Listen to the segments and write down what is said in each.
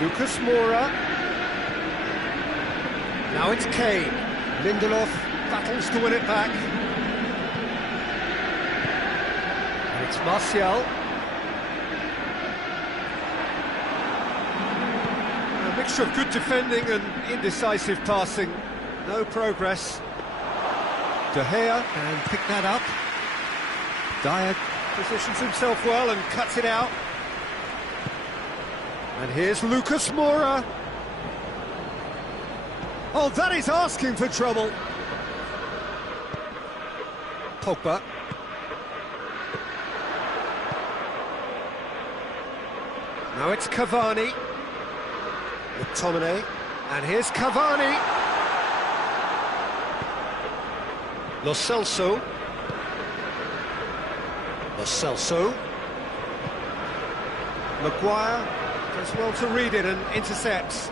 Lucas Moura. Now it's Kane. Lindelof battles to win it back. And it's Martial. A mixture of good defending and indecisive passing. No progress. De Gea can pick that up. Dyer positions himself well and cuts it out. And here's Lucas Moura. Oh, that is asking for trouble. Pogba. Now it's Cavani. McTominay. And here's Cavani. Lo Celso. Maguire does well to read it and intercepts.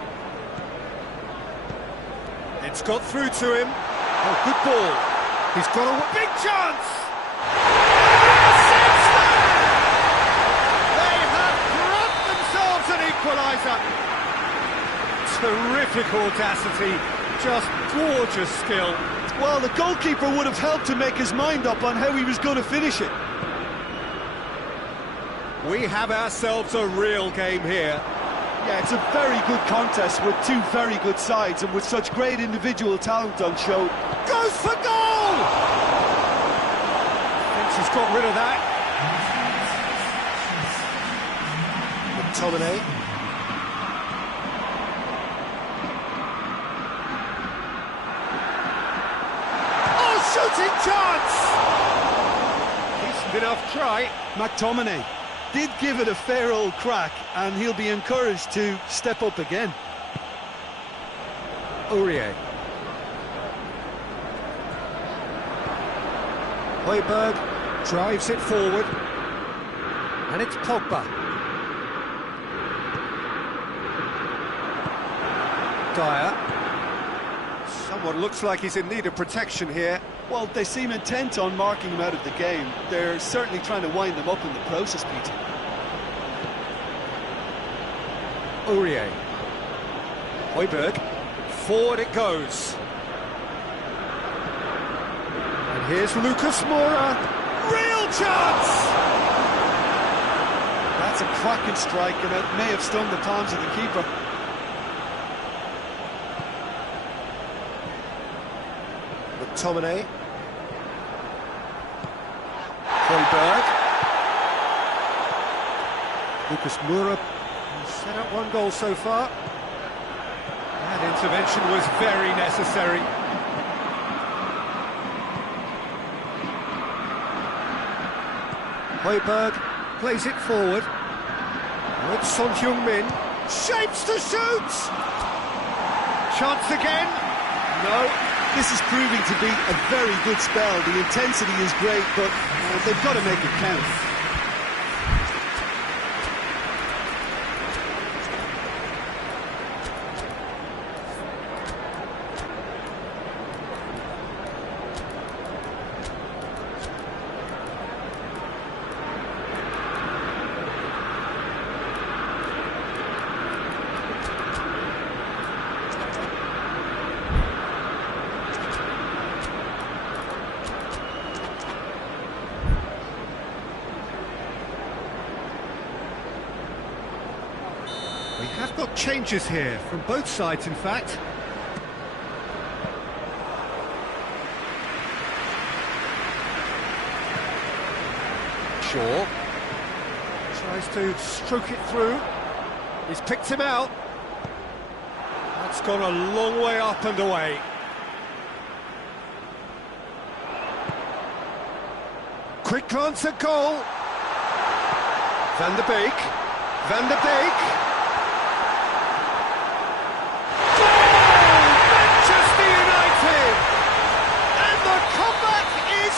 It's got through to him. Oh, good ball. He's got a big chance! They have grabbed themselves an equaliser. Terrific audacity, just gorgeous skill. Well, the goalkeeper would have helped to make his mind up on how he was going to finish it. We have ourselves a real game here. Yeah, it's a very good contest with two very good sides and with such great individual talent on show. Goes for goal! Thinks he's got rid of that. McTominay. Oh, shooting chance! Decent enough try. McTominay did give it a fair old crack, and he'll be encouraged to step up again. Aurier. Højbjerg drives it forward. And it's Pogba. Dyer. Someone looks like he's in need of protection here. Well, they seem intent on marking him out of the game. They're certainly trying to wind them up in the process, Peter. Aurier. Højbjerg. Forward it goes. And here's Lucas Moura. Real chance! That's a cracking strike, and it may have stung the palms of the keeper. McTominay. Højbjerg. Lucas Moura has set up one goal so far. That intervention was very necessary. Højbjerg plays it forward. Now it's Son Heung-min. Shapes to shoot! Chance again. No. This is proving to be a very good spell. The intensity is great, but they've got to make it count. We have got changes here, from both sides in fact. Shaw tries to stroke it through. He's picked him out. That's gone a long way up and away. Quick glance at goal. Van der Beek. Van der Beek.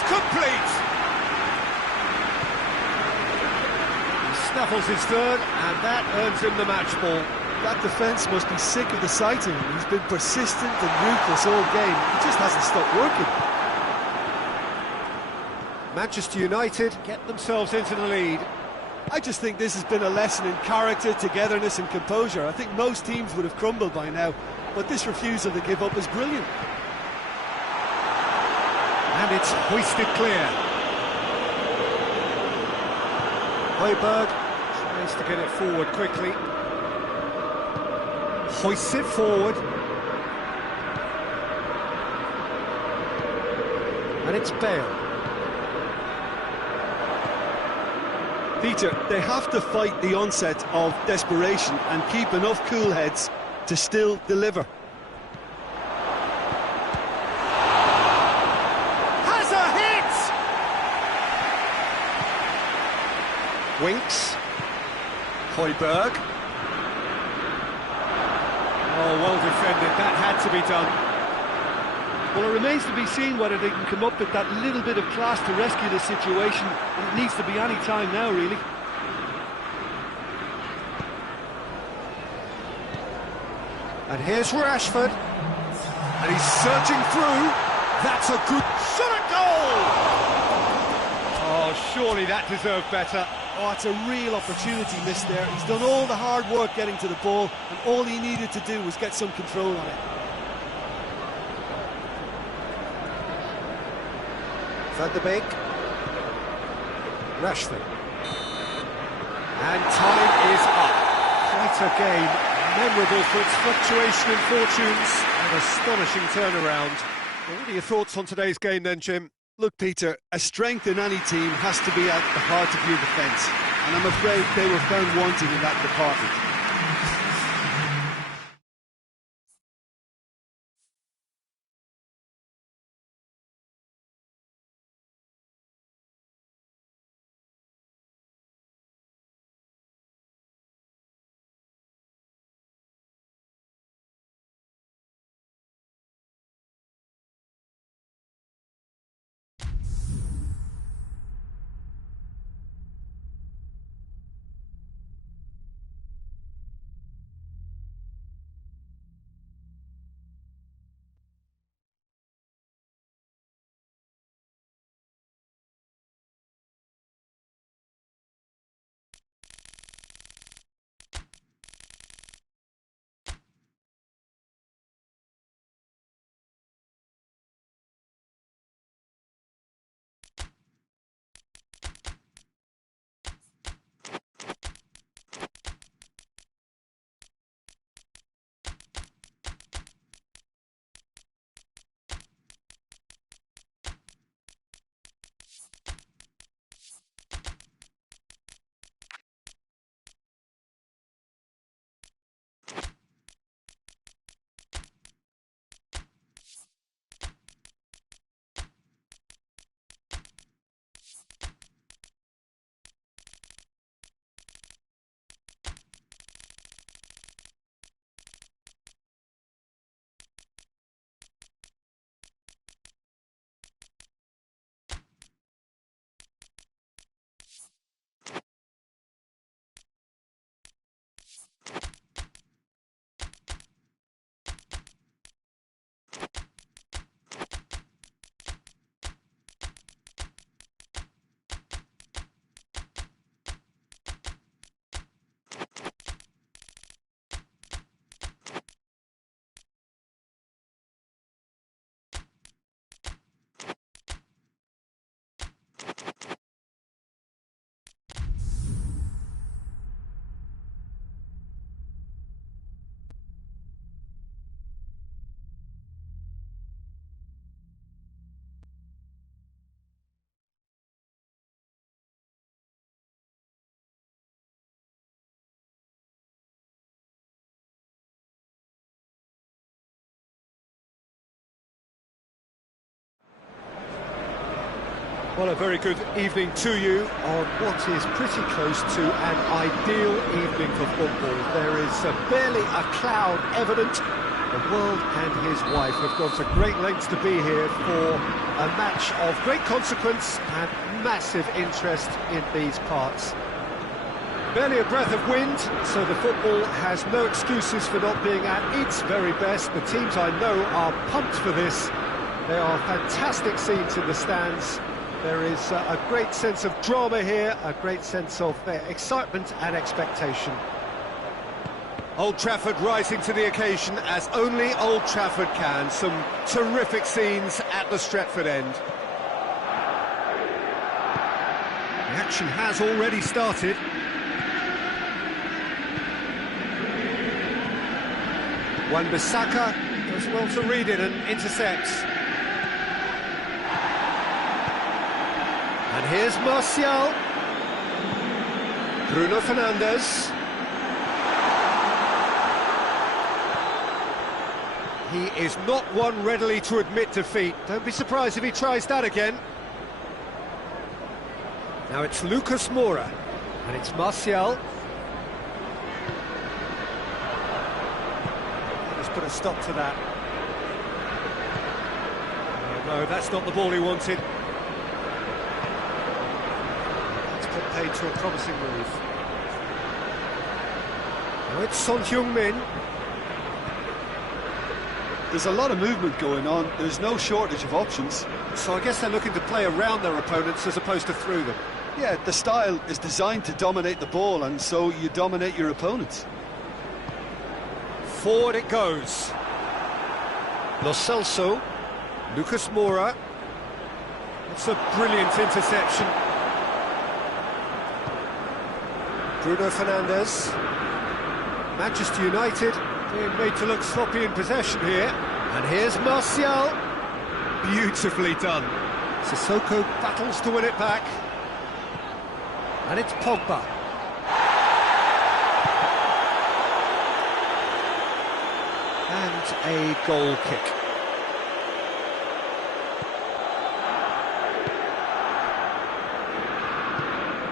Complete. He snaffles his third, and that earns him the match ball. That defence must be sick of the sight of him. He's been persistent and ruthless all game. He just hasn't stopped working. Manchester United get themselves into the lead. I just think this has been a lesson in character, togetherness and composure. I think most teams would have crumbled by now, but this refusal to give up is brilliant. And it's hoisted clear. Højbjerg tries to get it forward quickly. Hoists it forward. And it's Bale. Peter, they have to fight the onset of desperation and keep enough cool heads to still deliver. Has a hit! Winks. Højbjerg. Oh, well defended. That had to be done. Well, it remains to be seen whether they can come up with that little bit of class to rescue the situation, and it needs to be any time now, really. And here's Rashford. And he's searching through. That's a good shot at goal! Oh, surely that deserved better. Oh, it's a real opportunity missed there. He's done all the hard work getting to the ball, and all he needed to do was get some control on it. Van de Beek. Rashford. And time is up. Quite a game, memorable for its fluctuation in fortunes and astonishing turnaround. Well, what are your thoughts on today's game then, Jim? Look, Peter, a strength in any team has to be at the heart of your defence, and I'm afraid they were found wanting in that department. Well, a very good evening to you on what is pretty close to an ideal evening for football. There is barely a cloud evident. The world and his wife have gone to great lengths to be here for a match of great consequence and massive interest in these parts. Barely a breath of wind, so the football has no excuses for not being at its very best. The teams I know are pumped for this. There are fantastic scenes in the stands. There is a great sense of drama here, a great sense of excitement and expectation. Old Trafford rising to the occasion as only Old Trafford can. Some terrific scenes at the Stretford end. The action has already started. Wan-Bissaka does well to read it and intercepts. And here's Martial. Bruno Fernandes. He is not one readily to admit defeat. Don't be surprised if he tries that again. Now it's Lucas Moura, and it's Martial. Let's put a stop to that. No, that's not the ball he wanted. That's put paid to a promising move. Now it's Son Heung-min. There's a lot of movement going on. There's no shortage of options. So I guess they're looking to play around their opponents as opposed to through them. Yeah, the style is designed to dominate the ball, and so you dominate your opponents. Forward it goes. Lo Celso. Lucas Moura. That's a brilliant interception. Bruno Fernandes. Manchester United being made to look sloppy in possession here. And here's Martial. Beautifully done. Sissoko battles to win it back. And it's Pogba. And a goal kick.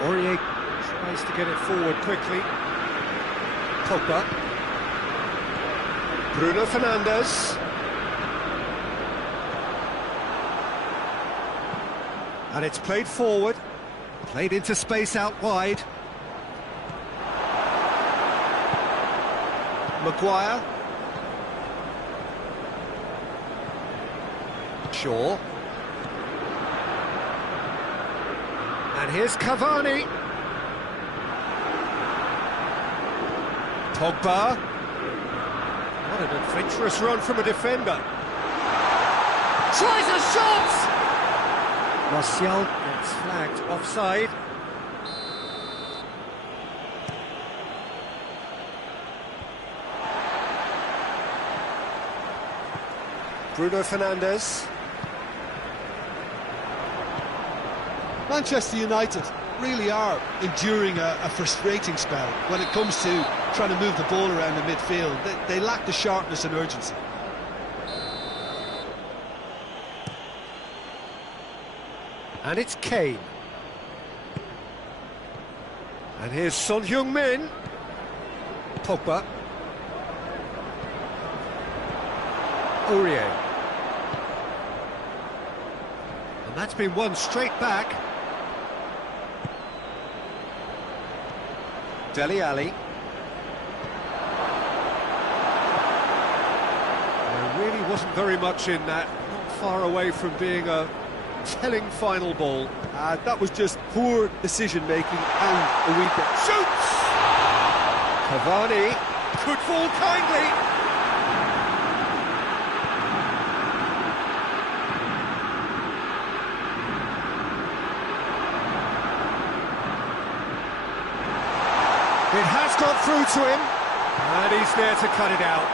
Aurier tries to get it forward quickly. Pogba. Bruno Fernandes. And it's played forward. Played into space out wide. Maguire. Shaw. And here's Cavani. Pogba. What an adventurous run from a defender. Tries a shot! Martial gets flagged offside. Bruno Fernandes. Manchester United really are enduring a frustrating spell when it comes to trying to move the ball around the midfield. They lack the sharpness and urgency. And it's Kane. And here's Son Heung-min. Pogba. Aurier. And that's been won straight back. Dele Alli. There really wasn't very much in that. Not far away from being a telling final ball. That was just poor decision-making and a weak... Shoots! Cavani could fall kindly. It has got through to him, and he's there to cut it out.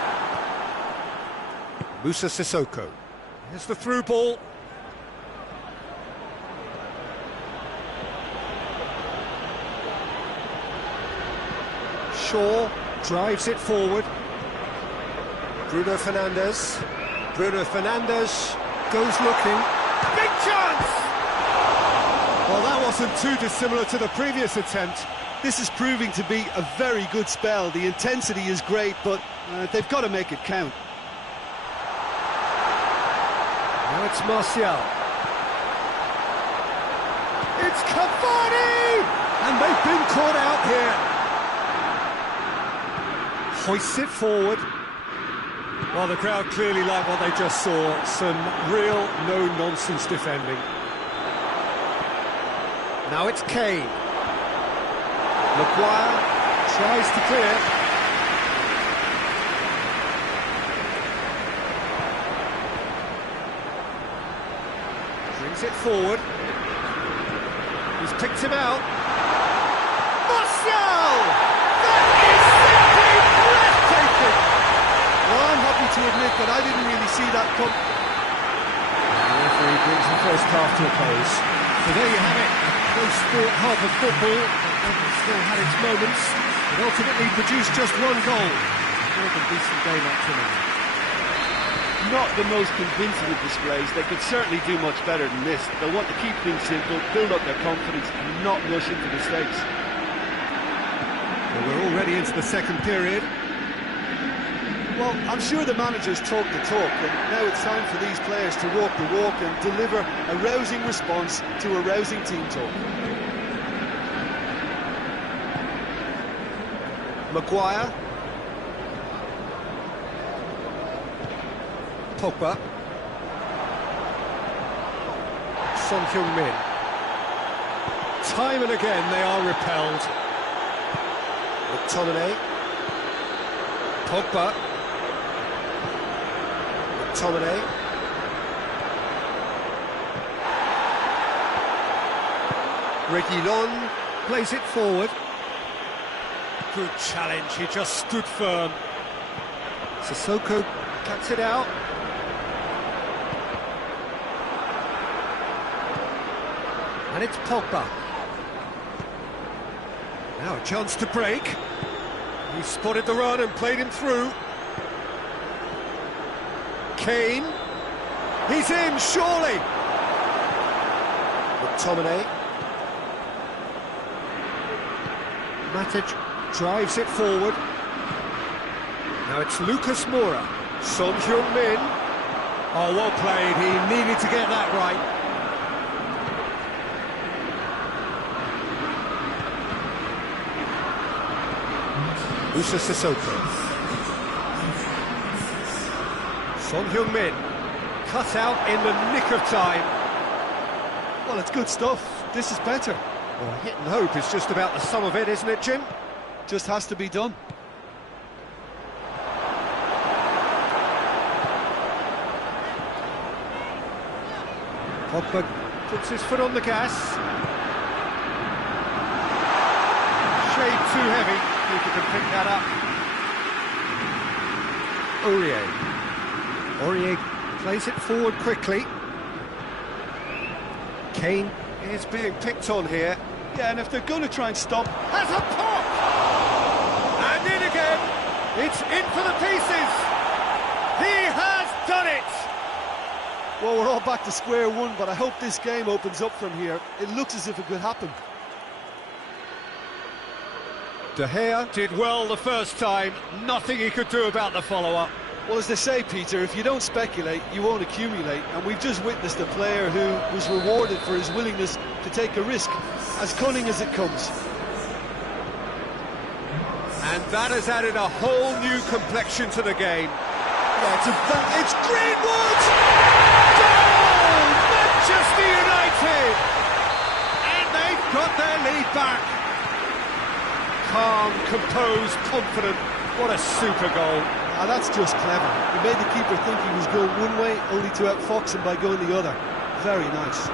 Moussa Sissoko. Here's the through ball. Shaw drives it forward. Bruno Fernandes. Bruno Fernandes goes looking. Big chance! Well, that wasn't too dissimilar to the previous attempt. This is proving to be a very good spell. The intensity is great, but they've got to make it count. Now it's Martial. It's Cavani! And they've been caught out here. Hoists it forward. Well, the crowd clearly like what they just saw. Some real no-nonsense defending. Now it's Kane. Maguire tries to clear. Brings it forward. He's picked him out. Martial! That is simply breathtaking! Well, I'm happy to admit that I didn't really see that come. The referee brings the first half to a close. So there you have it, a close-fought half of football that still had its moments, but ultimately produced just one goal. More than decent game up to now. Not the most convincing of displays. They could certainly do much better than this. They'll want to keep things simple, build up their confidence and not rush into mistakes. Well, we're already into the second period. Well, I'm sure the managers talk the talk, and now it's time for these players to walk the walk and deliver a rousing response to a rousing team talk. Maguire. Pogba. Son Heung-min. Time and again they are repelled. McTominay. Pogba. McTominay. Reguilon plays it forward. Good challenge, he just stood firm. Sissoko cuts it out. And it's Pogba. Now a chance to break. He spotted the run and played him through. Kane. He's in, surely. McTominay. Matic drives it forward. Now it's Lucas Moura. Son Heung-min. Oh, well played. He needed to get that right. Musa Sissoko. Son Heung-min. Cut out in the nick of time. Well, it's good stuff. This is better. Well, hit and hope is just about the sum of it, isn't it, Jim? Just has to be done. Pogba puts his foot on the gas. Shade too heavy. Keeper can pick that up. Aurier plays it forward quickly. Kane is being picked on here. Yeah, and if they're going to try and stop... Has a pop! And in again! It's in for the pieces! He has done it! Well, we're all back to square one, but I hope this game opens up from here. It looks as if it could happen. De Gea did well the first time. Nothing he could do about the follow-up. Well, as they say, Peter, if you don't speculate, you won't accumulate. And we've just witnessed a player who was rewarded for his willingness to take a risk, as cunning as it comes. And that has added a whole new complexion to the game. Yeah, it's Greenwood! Goal! Manchester United! And they've got their lead back. Calm, composed, confident. What a super goal. Ah, that's just clever. He made the keeper think he was going one way, only to outfox him by going the other. Very nice.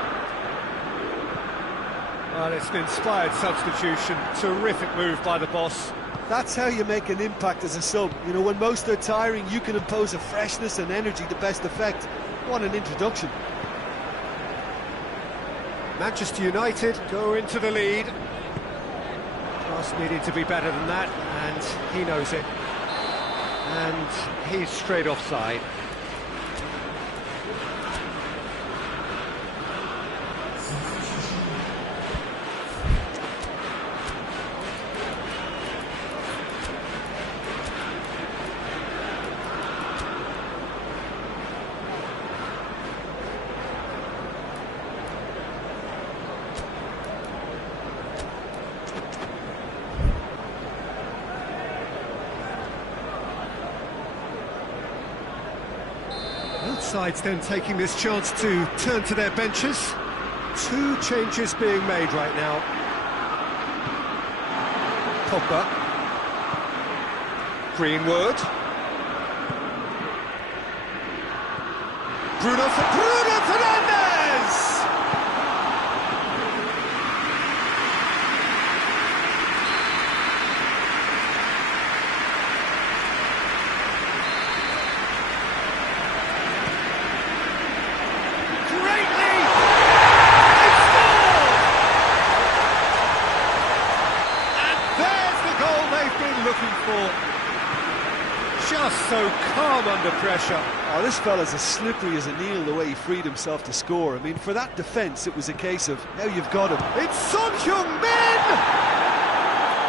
Well, it's an inspired substitution. Terrific move by the boss. That's how you make an impact as a sub. You know, when most are tiring, you can impose a freshness and energy to best effect. What an introduction. Manchester United go into the lead. Cross needed to be better than that, and he knows it. And he's straight offside. Both sides then taking this chance to turn to their benches. Two changes being made right now. Pogba. Greenwood. Bruno Fernandes! Looking for just so calm under pressure. Oh, this fella's as slippery as an eel the way he freed himself to score. I mean, for that defence, it was a case of, now you've got him. It's Son Heung-min!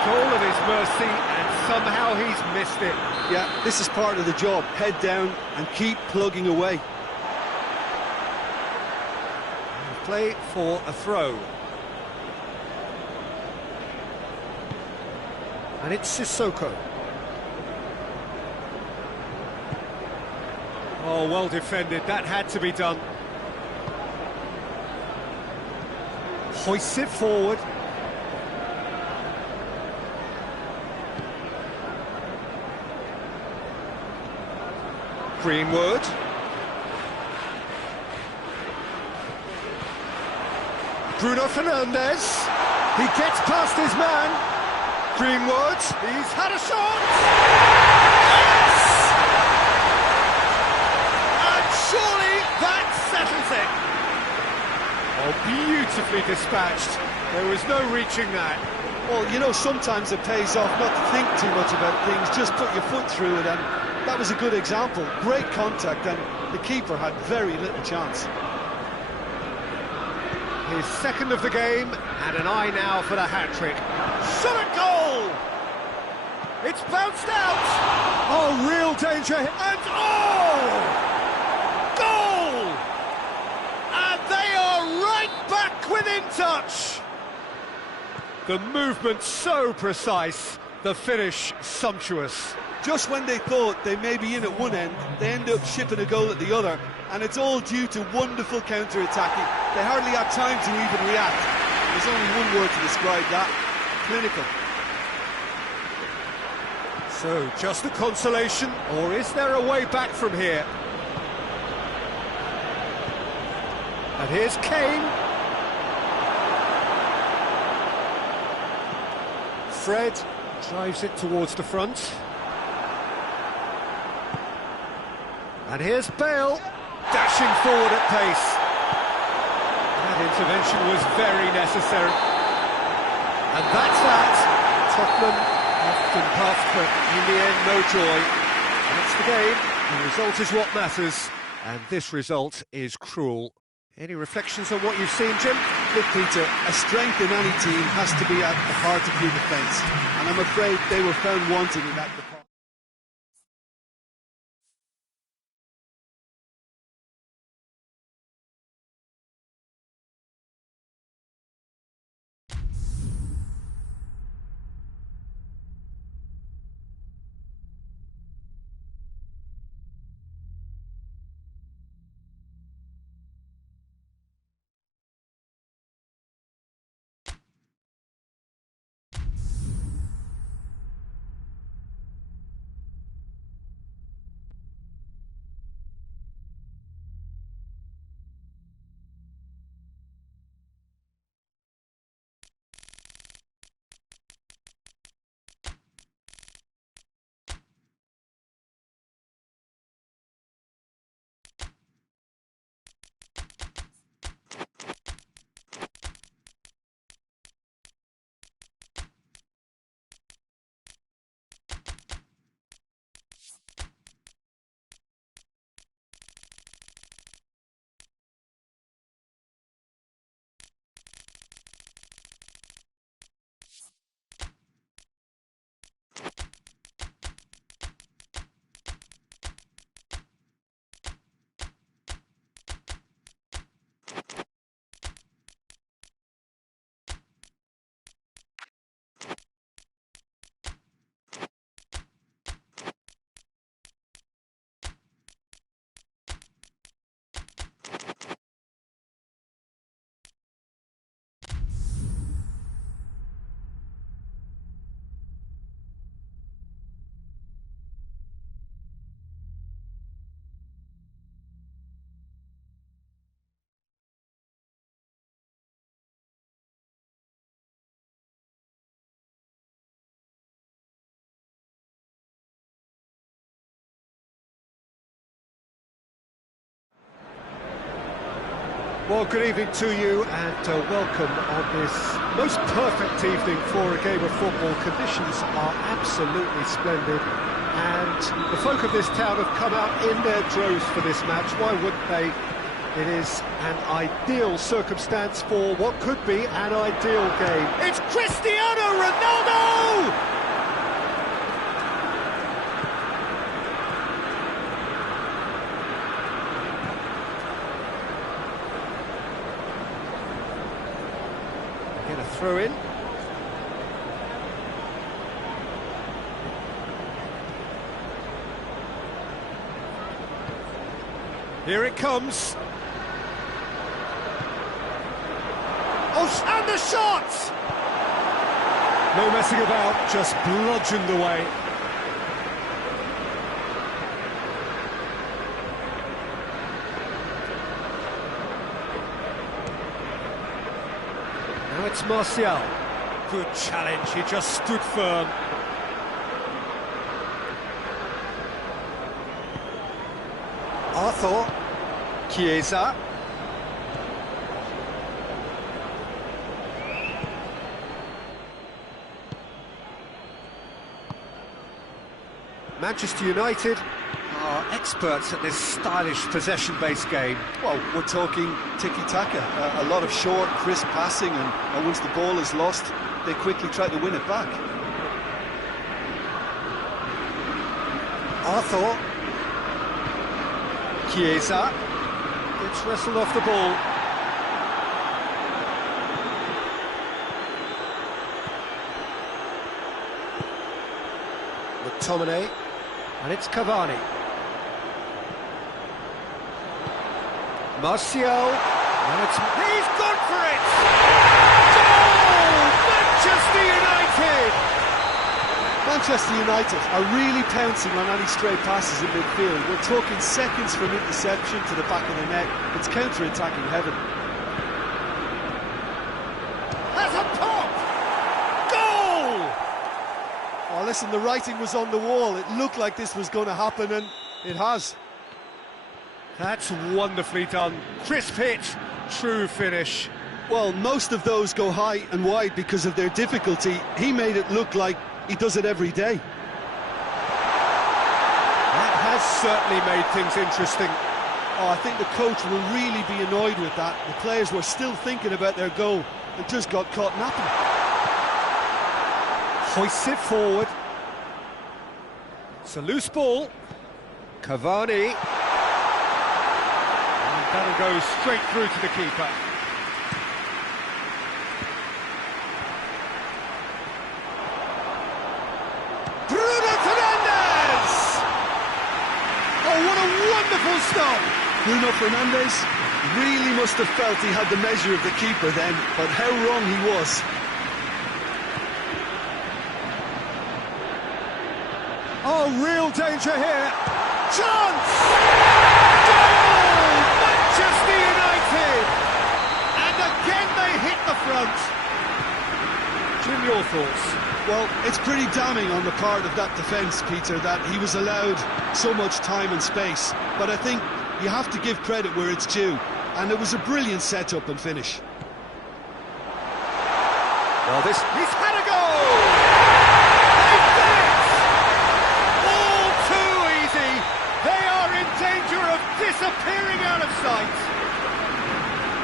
Goal at his mercy, and somehow he's missed it. Yeah, this is part of the job. Head down and keep plugging away. Play for a throw. And it's Sissoko. Oh, well defended. That had to be done. Hoists it forward. Greenwood. Bruno Fernandes. He gets past his man. Greenwood, he's had a shot! Yes! And surely that settles it! Oh, beautifully dispatched. There was no reaching that. Well, you know, sometimes it pays off not to think too much about things, just put your foot through it, and that was a good example. Great contact, and the keeper had very little chance. His second of the game, and an eye now for the hat-trick. Shot at goal! It's bounced out! Oh, real danger, and oh! Goal! And they are right back within touch! The movement so precise, the finish sumptuous. Just when they thought they may be in at one end, they end up shipping a goal at the other, and it's all due to wonderful counter-attacking. They hardly had time to even react. There's only one word to describe that: clinical. So, just a consolation, or is there a way back from here? And here's Kane. Fred drives it towards the front. And here's Bale, dashing forward at pace. That intervention was very necessary. And that's that. Tottenham often puffed, but in the end, no joy. That's the game. The result is what matters, and this result is cruel. Any reflections on what you've seen, Jim? Look, Peter, a strength in any team has to be at the heart of your defence, and I'm afraid they were found wanting in that department. Well, good evening to you and welcome on this most perfect evening for a game of football. Conditions are absolutely splendid and the folk of this town have come out in their droves for this match. Why wouldn't they? It is an ideal circumstance for what could be an ideal game. It's Cristiano Ronaldo! Get a throw in. Here it comes. Oh, and the shot! No messing about, just bludgeoned away. Now it's Martial. Good challenge, he just stood firm. Arthur. Chiesa. Manchester United are experts at this stylish possession-based game. Well, we're talking tiki-taka, a lot of short, crisp passing, and once the ball is lost, they quickly try to win it back. Arthur. Chiesa gets wrestled off the ball. McTominay, and it's Cavani. Martial, and it's... He's gone for it! Goal! Manchester United! Manchester United are really pouncing on any stray passes in midfield. We're talking seconds from interception to the back of the net. It's counter-attacking heaven. Has a pop! Goal! Oh, listen, the writing was on the wall. It looked like this was going to happen, and it has. That's wonderfully done. Crisp hit, true finish. Well, most of those go high and wide because of their difficulty. He made it look like he does it every day. That has certainly made things interesting. Oh, I think the coach will really be annoyed with that. The players were still thinking about their goal and just got caught napping. Hoists it forward. It's a loose ball. Cavani. And that'll go straight through to the keeper. Wonderful stop! Bruno Fernandes really must have felt he had the measure of the keeper then, but how wrong he was. Oh, real danger here. Chance! Goal! Manchester United! And again they hit the front. Jim, your thoughts? Well, it's pretty damning on the part of that defence, Peter, that he was allowed so much time and space. But I think you have to give credit where it's due. And it was a brilliant setup and finish. Well, he's had a goal! They've done it! All too easy! They are in danger of disappearing out of sight!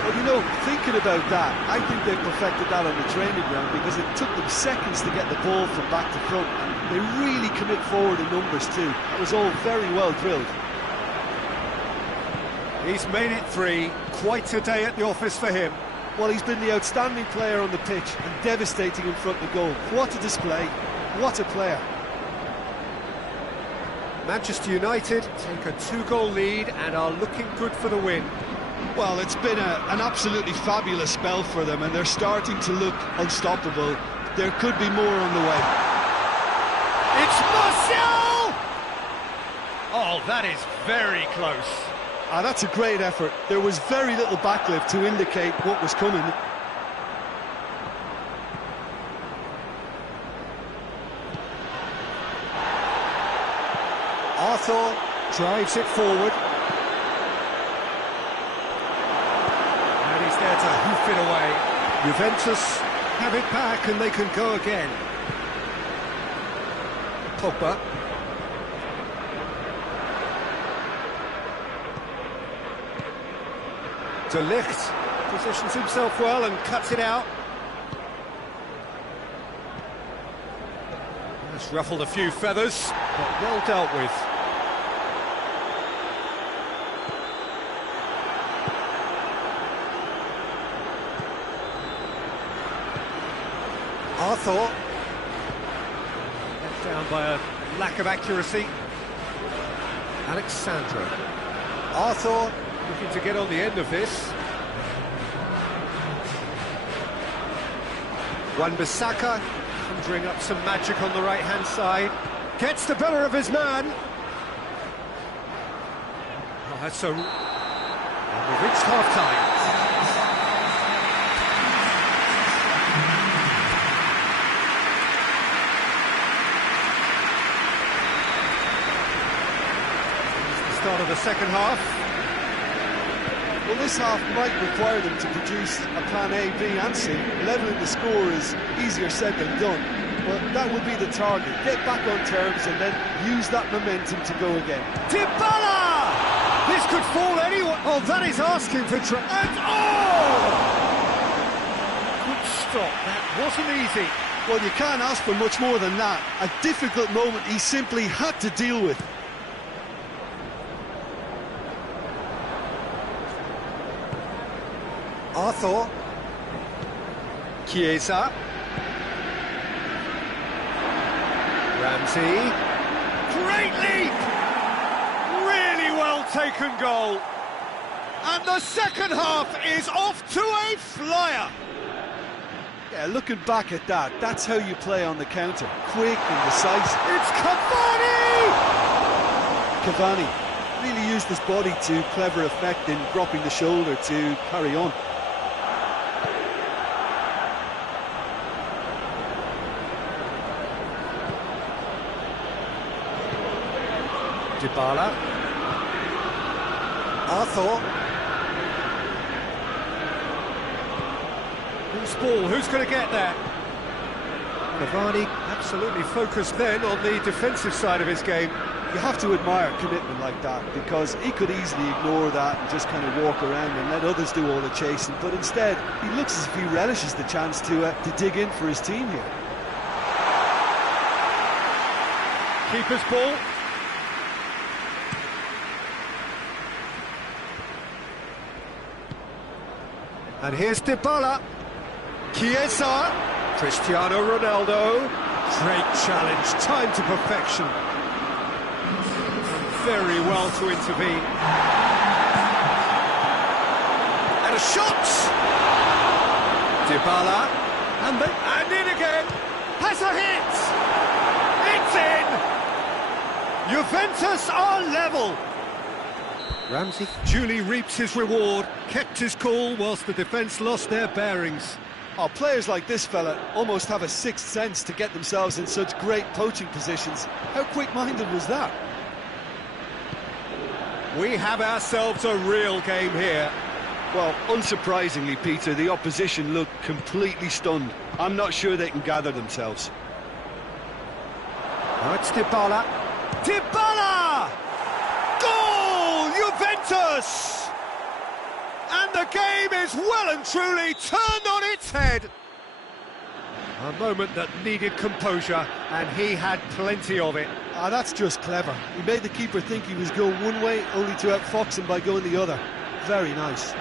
Well, you know, thinking about that, I think they perfected that on the training ground because it took them seconds to get the ball from back to front. And they really commit forward in numbers too. That was all very well drilled. He's made it 3. Quite a day at the office for him. Well, he's been the outstanding player on the pitch and devastating in front of goal. What a display, what a player. Manchester United take a 2-goal lead and are looking good for the win. Well, it's been an absolutely fabulous spell for them and they're starting to look unstoppable. There could be more on the way. It's Martial! Oh, that is very close. Ah, that's a great effort. There was very little backlift to indicate what was coming. Arthur drives it forward. it away. Juventus have it back and they can go again. Pogba. De Ligt positions himself well and cuts it out. That's ruffled a few feathers, but well dealt with. Arthur. Let down by a lack of accuracy. Alexandro. Arthur looking to get on the end of this. Wan-Bissaka conjuring up some magic on the right-hand side. Gets the better of his man. Oh, that's so... And we've reached half-time. Start of the second half. Well, this half might require them to produce a plan A, B and C. Levelling the score is easier said than done, but that will be the target. Get back on terms and then use that momentum to go again. Dybala! This could fall anywhere. Oh, that is asking for and good stop. That wasn't easy. Well, you can't ask for much more than that. A difficult moment he simply had to deal with. Arthur. Chiesa. Ramsey. Great leap! Really well taken goal. And the second half is off to a flyer. Yeah, looking back at that, that's how you play on the counter. Quick and decisive. It's Cavani! Cavani really used his body to clever effect in dropping the shoulder to carry on. Dybala. Arthur. Who's ball? Who's going to get there? Cavani absolutely focused then on the defensive side of his game. You have to admire commitment like that, because he could easily ignore that and just kind of walk around and let others do all the chasing, but instead he looks as if he relishes the chance to dig in for his team here. Keeper's ball. And here's Dybala. Chiesa. Cristiano Ronaldo. Great challenge, time to perfection. Very well to intervene. And a shot! Dybala. And in again. Has a hit! It's in! Juventus are level. Ramsey duly reaps his reward, kept his cool whilst the defence lost their bearings. Oh, players like this fella almost have a sixth sense to get themselves in such great poaching positions. How quick-minded was that? We have ourselves a real game here. Well, unsurprisingly, Peter, the opposition look completely stunned. I'm not sure they can gather themselves. Now it's Dybala. Dybala! Goal! Juventus! And the game is well and truly turned on its head. A moment that needed composure, and he had plenty of it. Ah, that's just clever. He made the keeper think he was going one way, only to outfox him by going the other. Very nice.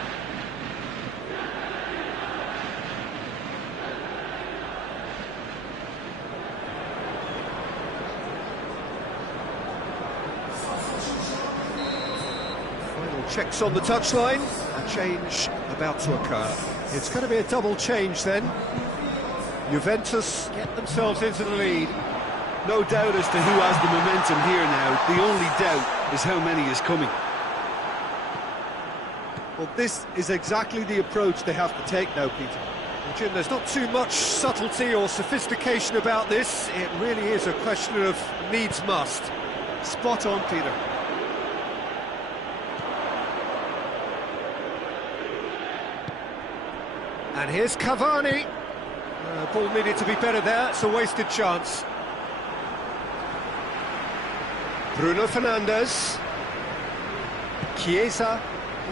Final checks on the touchline. A change about to occur. It's going to be a double change then. Juventus get themselves into the lead. No doubt as to who has the momentum here now. The only doubt is how many is coming. Well, this is exactly the approach they have to take now, Peter. Well, Jim, there's not too much subtlety or sophistication about this. It really is a question of needs must. Spot on, Peter. And here's Cavani. Ball needed to be better there, it's a wasted chance. Bruno Fernandes. Chiesa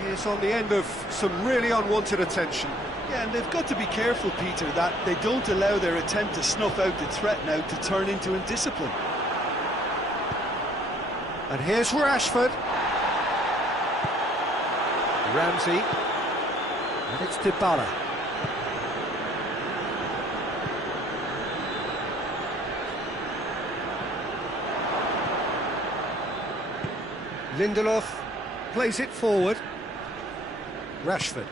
is on the end of some really unwanted attention. Yeah, and they've got to be careful, Peter, that they don't allow their attempt to snuff out the threat now to turn into indiscipline. And here's Rashford. Ramsey. And it's Dybala. Lindelof plays it forward. Rashford.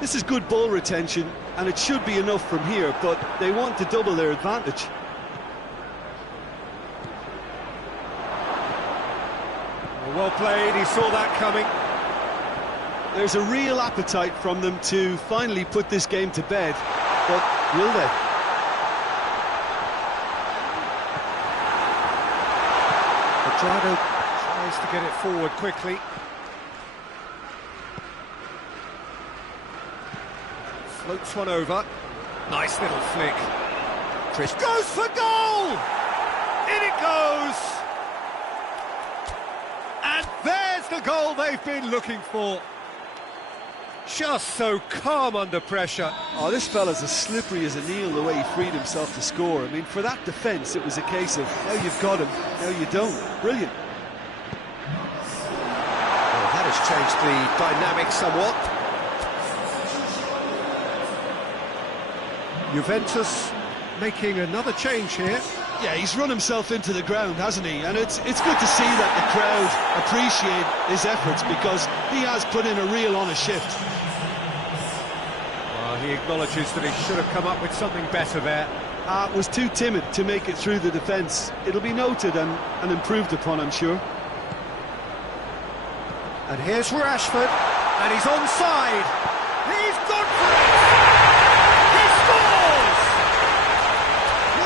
This is good ball retention, and it should be enough from here, but they want to double their advantage. Well played, he saw that coming. There's a real appetite from them to finally put this game to bed, but will they? Quadrado tries to get it forward quickly. Floats one over. Nice little flick. Chris goes for goal! In it goes! And there's the goal they've been looking for. Just so calm under pressure. Oh, this fella's as slippery as a eel the way he freed himself to score. I mean, for that defence, it was a case of, now you've got him, now you don't. Brilliant. Well, that has changed the dynamic somewhat. Juventus making another change here. Yeah, he's run himself into the ground, hasn't he? And it's good to see that the crowd appreciate his efforts, because he has put in a real honest shift. Well, he acknowledges that he should have come up with something better there. Was too timid to make it through the defence. It'll be noted and improved upon, I'm sure. And here's Rashford, and he's onside. He's gone for it! He scores!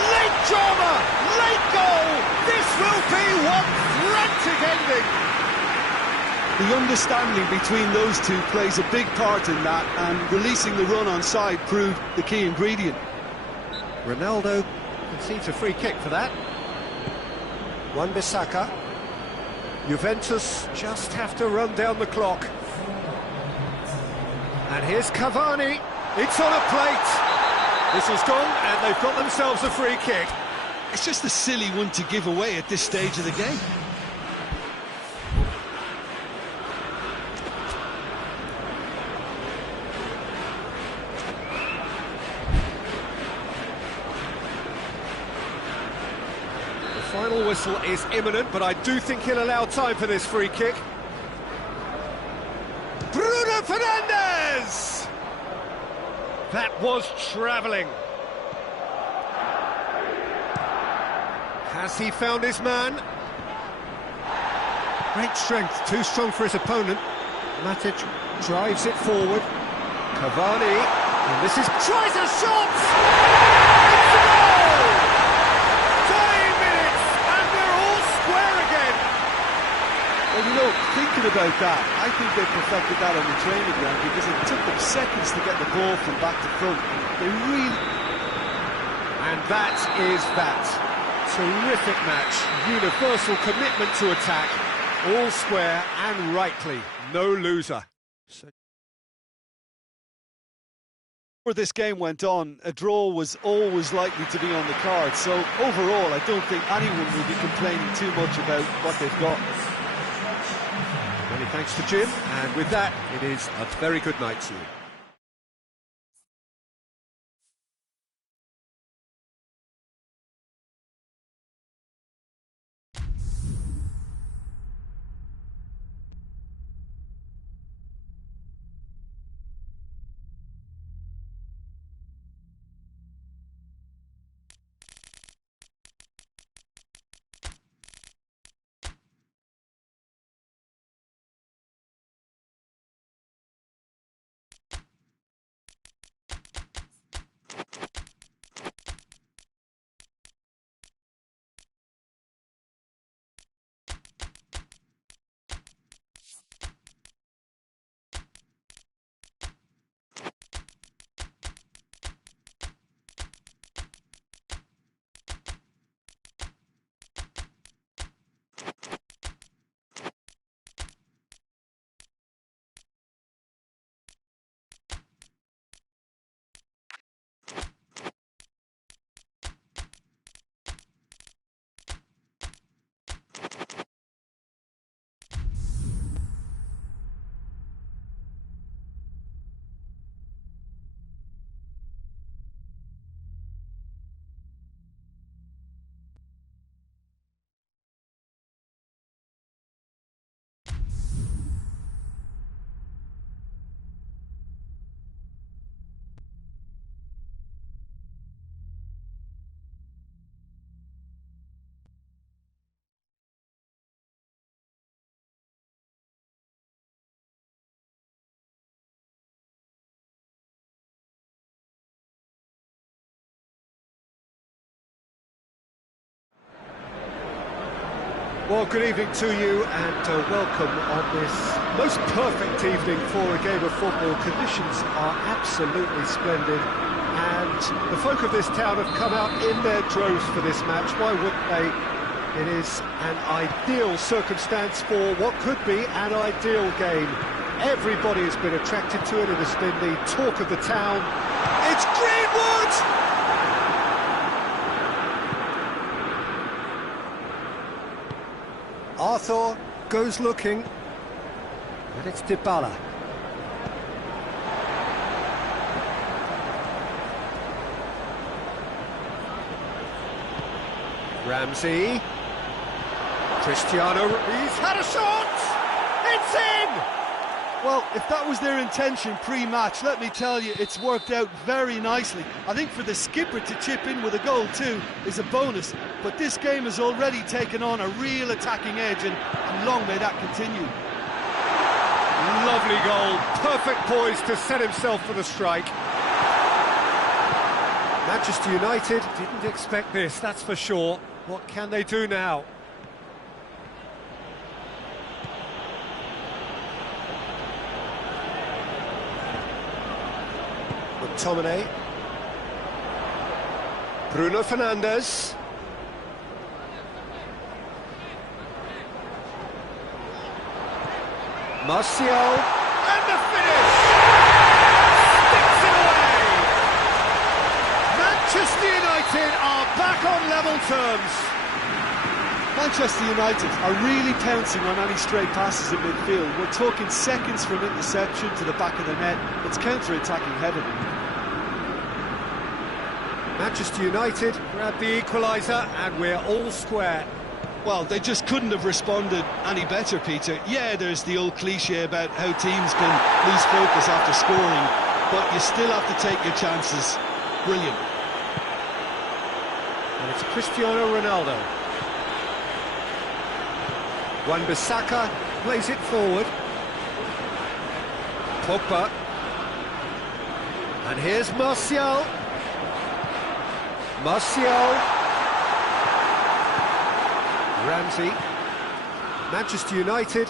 Late drama, late goal! This will be one frantic ending! The understanding between those two plays a big part in that, and releasing the run on side proved the key ingredient. Ronaldo concedes a free kick for that. Wan-Bissaka. Juventus just have to run down the clock. And here's Cavani. It's on a plate. This has gone, and they've got themselves a free kick. It's just a silly one to give away at this stage of the game. The final whistle is imminent, but I do think he'll allow time for this free kick. Bruno Fernandes! That was travelling. Has he found his man? Great strength, too strong for his opponent. Matic drives it forward. Cavani, and this is... tries a shot! It's a goal! 20 minutes, and they're all square again. Well, you know, thinking about that, I think they perfected that on the training ground, because it took them seconds to get the ball from back to front. They really... And that is that. Terrific match, universal commitment to attack, all square and rightly, no loser. Before this game went on, a draw was always likely to be on the card, so overall I don't think anyone will be complaining too much about what they've got. Many thanks to Jim, and with that, it is a very good night to you. Well, good evening to you and welcome on this most perfect evening for a game of football. Conditions are absolutely splendid and the folk of this town have come out in their droves for this match. Why wouldn't they? It is an ideal circumstance for what could be an ideal game. Everybody has been attracted to it. It has been the talk of the town. It's Greenwood! Arthur goes looking, and it's Dybala. Ramsey. Cristiano, he's had a shot! It's in! Well, if that was their intention pre-match, let me tell you, it's worked out very nicely. I think for the skipper to chip in with a goal too is a bonus, but this game has already taken on a real attacking edge, and long may that continue. Lovely goal, perfect poise to set himself for the strike. Manchester United didn't expect this, that's for sure. What can they do now? McTominay. Bruno Fernandes. Martial. And the finish! Sticks it away! Manchester United are back on level terms. Manchester United are really pouncing on any stray passes in midfield. We're talking seconds from interception to the back of the net. It's counter-attacking heaven. Manchester United grab the equaliser and we're all square. Well, they just couldn't have responded any better, Peter. Yeah, there's the old cliche about how teams can lose focus after scoring, but you still have to take your chances. Brilliant. And it's Cristiano Ronaldo. Wan-Bissaka plays it forward. Pogba. And here's Martial. Martial. Ramsey. Manchester United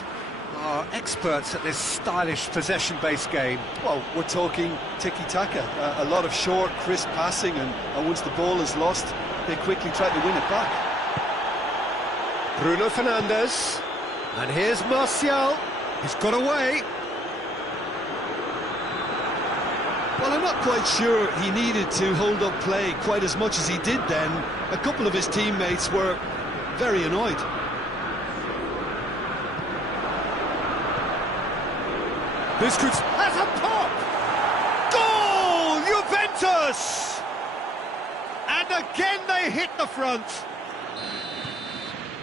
are experts at this stylish possession-based game. Well, we're talking tiki-taka, a lot of short, crisp passing, and once the ball is lost, they quickly try to win it back. Bruno Fernandes. And here's Martial. He's got away. Well, I'm not quite sure he needed to hold up play quite as much as he did then. A couple of his teammates were very annoyed. This could... has a pop! Goal! Juventus! And again they hit the front.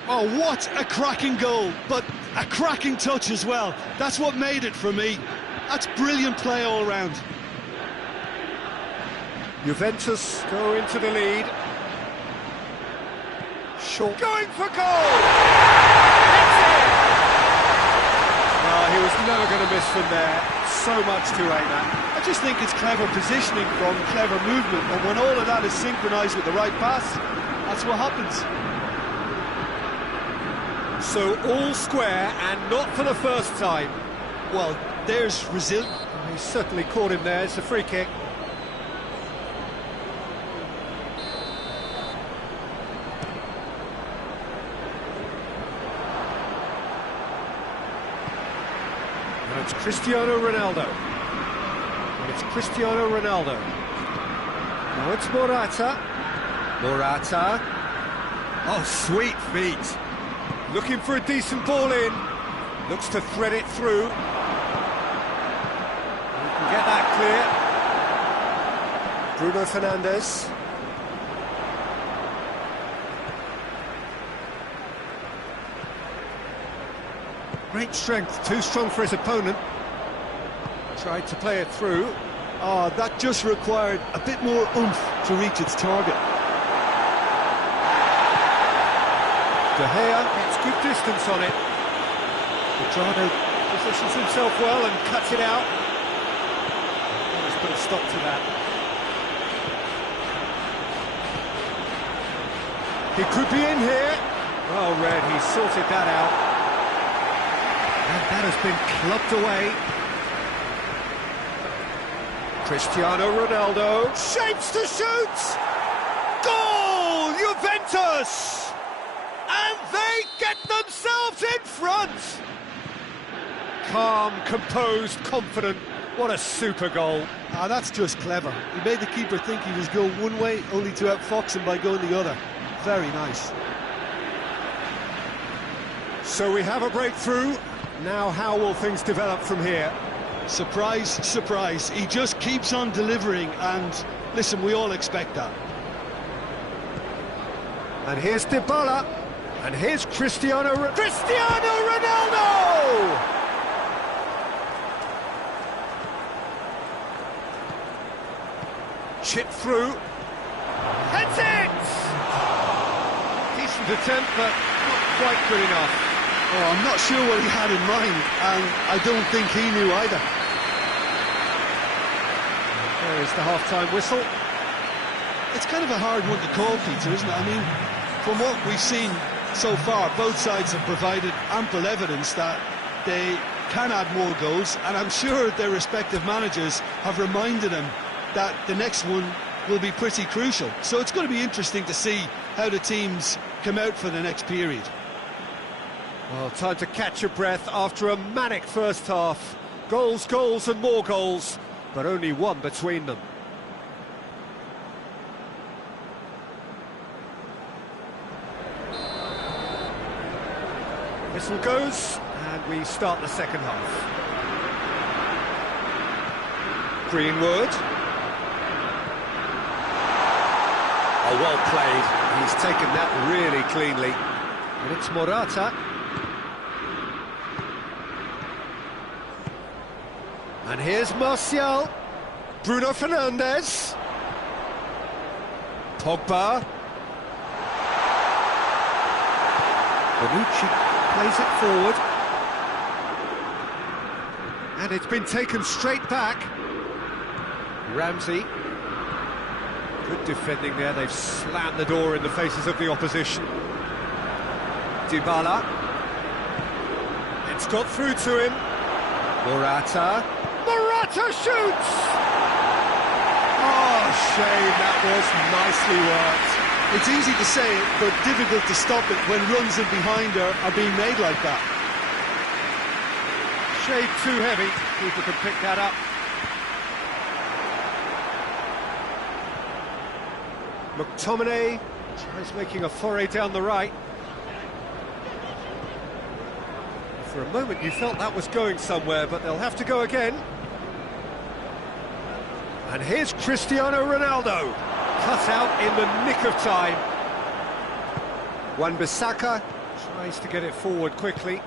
Oh, what a cracking goal, but a cracking touch as well. That's what made it for me. That's brilliant play all round. Juventus go into the lead. Short. Going for goal! It's in! Oh, he was never going to miss from there. So much to aim at. I just think it's clever positioning from clever movement, and when all of that is synchronised with the right pass, that's what happens. So all square, and not for the first time. Well, there's resilience. He certainly caught him there. It's a free kick. And it's Cristiano Ronaldo. And it's Cristiano Ronaldo. Now it's Morata. Morata. Oh, sweet feet. Looking for a decent ball in. Looks to thread it through. We can get that clear. Bruno Fernandes. Great strength, too strong for his opponent. Tried to play it through. Oh, that just required a bit more oomph to reach its target. De Gea gets good distance on it. Petrano positions himself well and cuts it out. Let's put a stop to that. He could be in here. Well read, he sorted that out. And that has been clubbed away. Cristiano Ronaldo shapes to shoot! Goal! Juventus! And they get themselves in front! Calm, composed, confident. What a super goal. Ah, that's just clever. He made the keeper think he was going one way, only to outfox him by going the other. Very nice. So we have a breakthrough. Now how will things develop from here? Surprise, surprise. He just keeps on delivering, and listen, we all expect that. And here's Dybala. And here's Cristiano Ronaldo! Chip through. Heads it! Decent attempt, but not quite good enough. Oh, I'm not sure what he had in mind, and I don't think he knew either. There is the half-time whistle. It's kind of a hard one to call, Peter, isn't it? I mean, from what we've seen so far, both sides have provided ample evidence that they can add more goals, and I'm sure their respective managers have reminded them that the next one will be pretty crucial. So it's going to be interesting to see how the teams come out for the next period. Well, time to catch your breath after a manic first half. Goals, goals and more goals, but only one between them. Whistle goes, and we start the second half. Greenwood. Oh, well played. He's taken that really cleanly. And it's Morata. And here's Martial. Bruno Fernandes. Pogba. Bonucci plays it forward. And it's been taken straight back. Ramsey. Good defending there, they've slammed the door in the faces of the opposition. Dybala. It's got through to him. Morata shoots! Oh, shame, that was nicely worked. It's easy to say it, but difficult to stop it when runs in behind are being made like that. Shade too heavy, keeper can pick that up. McTominay tries making a foray down the right. For a moment you felt that was going somewhere, but they'll have to go again. And here's Cristiano Ronaldo, cut out in the nick of time. Wan-Bissaka tries to get it forward quickly.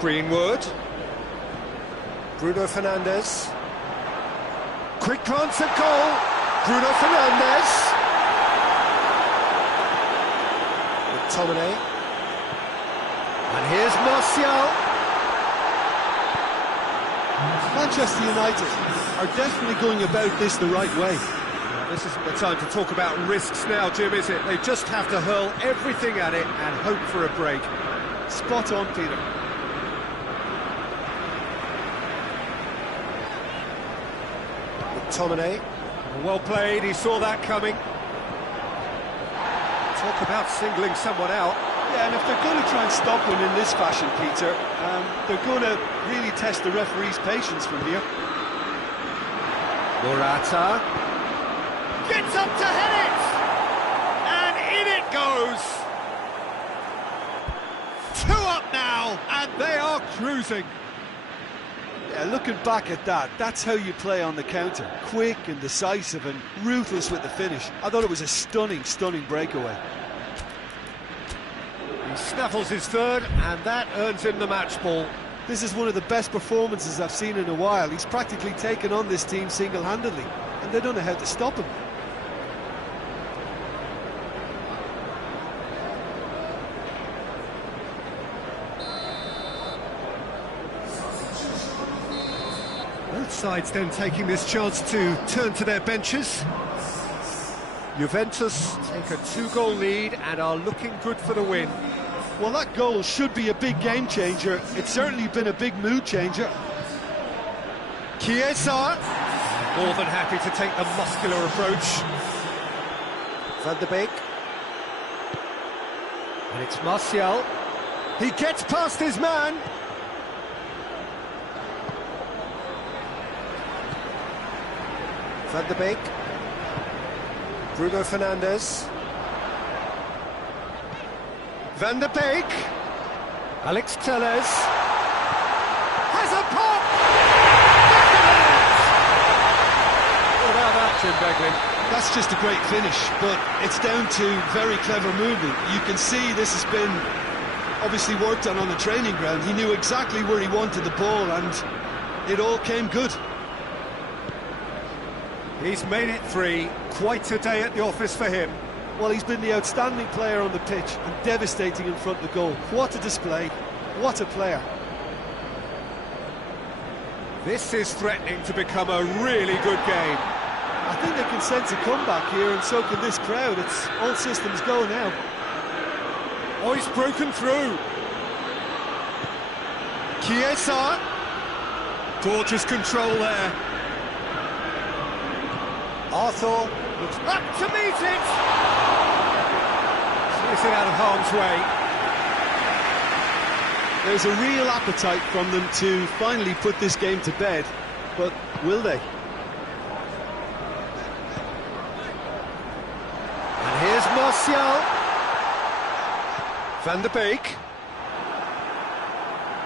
Greenwood. Bruno Fernandes. Quick glance at goal. Bruno Fernandes. McTominay. And here's Martial. Manchester United are definitely going about this the right way. This isn't the time to talk about risks now, Jim, is it? They just have to hurl everything at it and hope for a break. Spot on, Peter. McTominay. Well played, he saw that coming. Talk about singling someone out. Yeah, and if they're going to try and stop him in this fashion, Peter, they're going to really test the referee's patience from here. Morata gets up to head it, and in it goes. 2 up now, and they are cruising. Yeah, looking back at that, that's how you play on the counter. Quick and decisive and ruthless with the finish. I thought it was a stunning, stunning breakaway. He snaffles his third, and that earns him the match ball. This is one of the best performances I've seen in a while. He's practically taken on this team single-handedly, and they don't know how to stop him. Both sides then taking this chance to turn to their benches. Juventus take a 2-goal lead and are looking good for the win. Well, that goal should be a big game changer. It's certainly been a big mood changer. Chiesa, more than happy to take the muscular approach. Van der Beek. And it's Martial. He gets past his man. Van der Beek. Bruno Fernandes. Van der Beek. Alex Telles. Has a pop! What about that, Jim Beglin? That's just a great finish, but it's down to very clever movement. You can see this has been obviously worked on the training ground. He knew exactly where he wanted the ball, and it all came good. He's made it 3. Quite a day at the office for him. Well, he's been the outstanding player on the pitch and devastating in front of the goal. What a display, what a player. This is threatening to become a really good game. I think they can sense a comeback here, and so can this crowd. It's all systems go now. Oh, he's broken through. Chiesa. Gorgeous control there. Arthur looks up to meet it. Slice it out of harm's way. There's a real appetite from them to finally put this game to bed, but will they? And here's Martial. Van der Beek.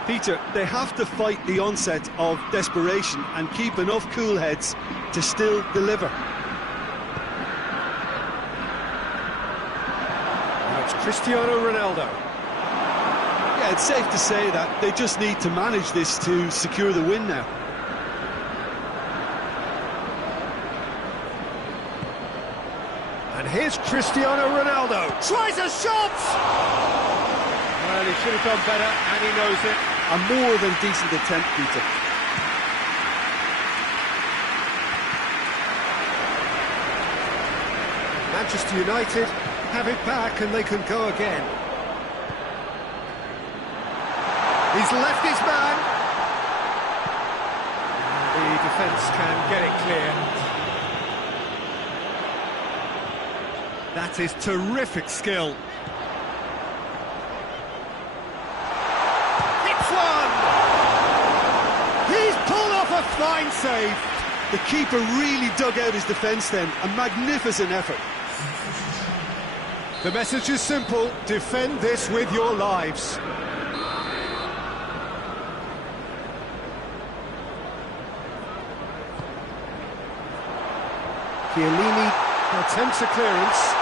Peter, they have to fight the onset of desperation and keep enough cool heads to still deliver. Now it's Cristiano Ronaldo. Yeah, it's safe to say that they just need to manage this to secure the win now. And here's Cristiano Ronaldo. Tries a shot! Well, he should have done better, and he knows it. A more than decent attempt, Peter. Manchester United have it back, and they can go again. He's left his man. The defence can get it clear. That is terrific skill. It's one! He's pulled off a fine save. The keeper really dug out his defence then. A magnificent effort. The message is simple. Defend this with your lives. Chiellini attempts a clearance.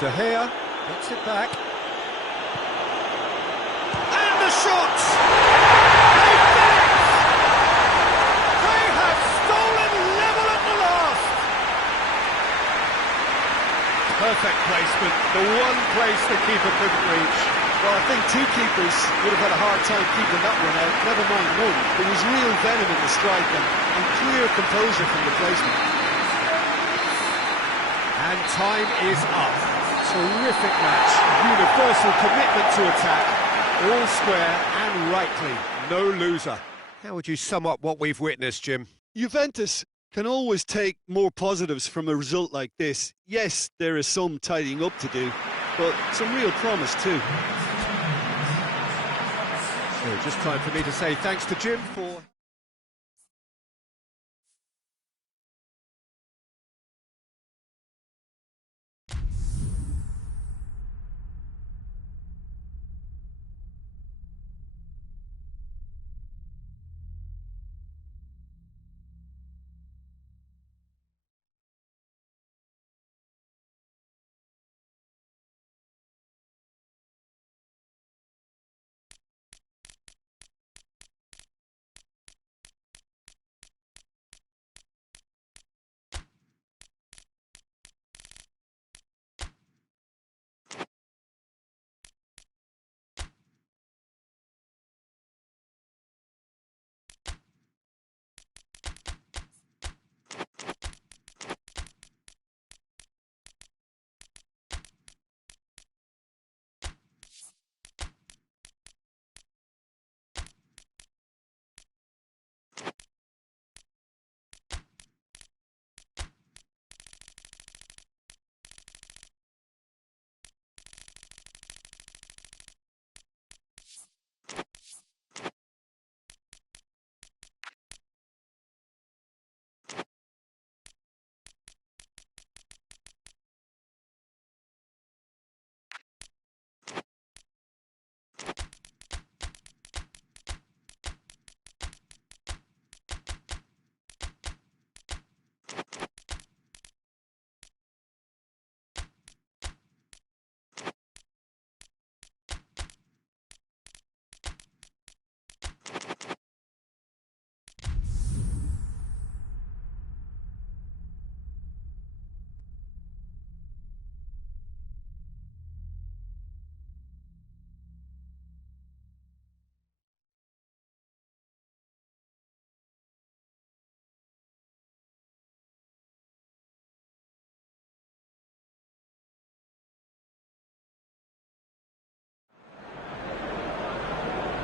De Gea gets it back. And the shot! They've done it! They have stolen level at the last! Perfect placement, the one place the keeper couldn't reach. Well, I think two keepers would have had a hard time keeping that one out, never mind one. There was real venom in the strike and clear composure from the placement. And time is up. Terrific match, universal commitment to attack, all square and rightly, no loser. How would you sum up what we've witnessed, Jim? Juventus can always take more positives from a result like this. Yes, there is some tidying up to do, but some real promise too. So just time for me to say thanks to Jim for...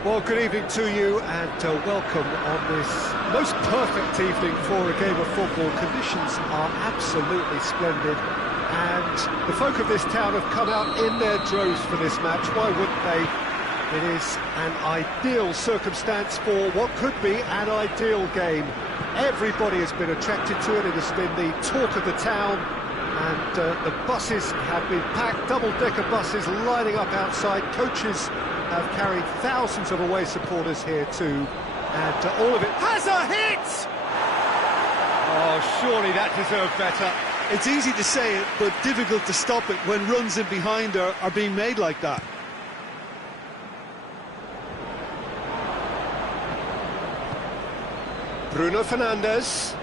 Well, good evening to you and welcome on this most perfect evening for a game of football. Conditions are absolutely splendid and the folk of this town have come out in their droves for this match. Why wouldn't they? It is an ideal circumstance for what could be an ideal game. Everybody has been attracted to it. It has been the talk of the town, and the buses have been packed, double-decker buses lining up outside. Coaches have carried thousands of away supporters here too, and all of it has a hit! Oh, surely that deserved better. It's easy to say it, but difficult to stop it when runs in behind are being made like that. Bruno Fernandes.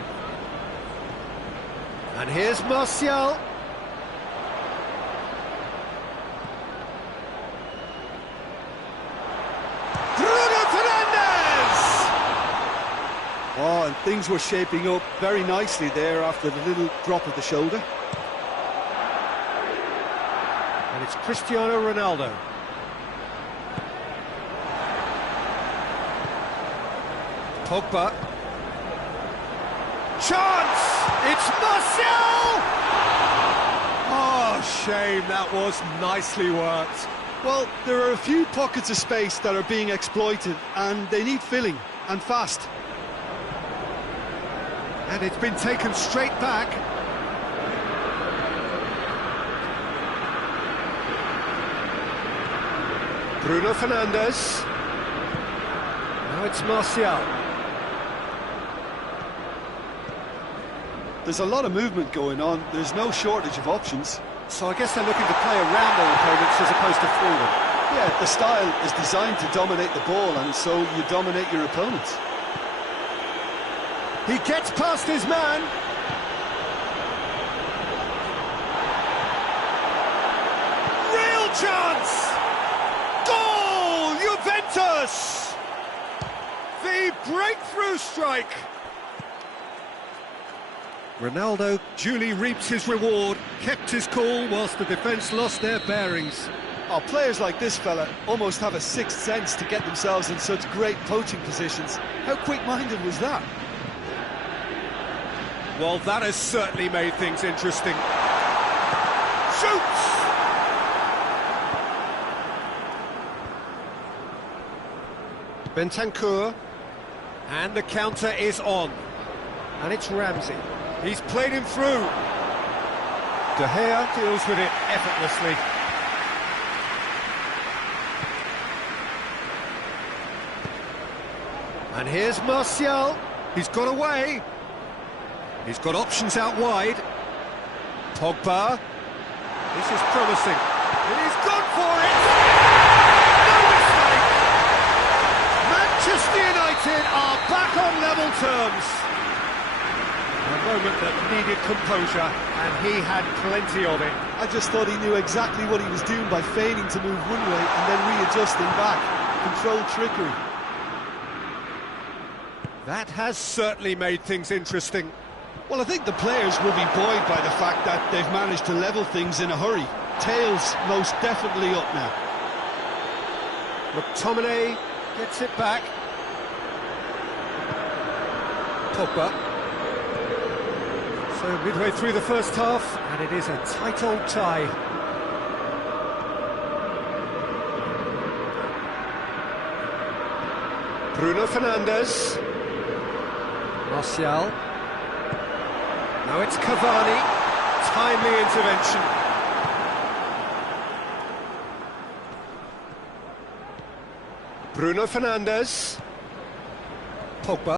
And here's Martial. Bruno Fernandes! Oh, and things were shaping up very nicely there after the little drop of the shoulder. And it's Cristiano Ronaldo. Pogba. Chance! It's Martial! Oh, shame, that was nicely worked. Well, there are a few pockets of space that are being exploited, and they need filling, and fast. And it's been taken straight back. Bruno Fernandes. Now it's Martial. There's a lot of movement going on. There's no shortage of options. So I guess they're looking to play around their opponents as opposed to through them. Yeah, the style is designed to dominate the ball, and so you dominate your opponents. He gets past his man. Real chance! Goal! Juventus! The breakthrough strike! Ronaldo duly reaps his reward, kept his cool whilst the defence lost their bearings. Oh, players like this fella almost have a sixth sense to get themselves in such great poaching positions. How quick-minded was that? Well, that has certainly made things interesting. Shoots! Bentancur, and the counter is on. And it's Ramsey. He's played him through. De Gea deals with it effortlessly. And here's Martial. He's got away. He's got options out wide. Pogba. This is promising. He's gone for it. No mistake. Manchester United are back on level terms. A moment that needed composure, and he had plenty of it. I just thought he knew exactly what he was doing by feigning to move one way and then readjusting back. Controlled trickery. That has certainly made things interesting. Well, I think the players will be buoyed by the fact that they've managed to level things in a hurry. Tails most definitely up now. McTominay gets it back. Pogba. So midway through the first half, and it is a tight old tie. Bruno Fernandes. Martial. Now it's Cavani. Timely intervention. Bruno Fernandes. Pogba.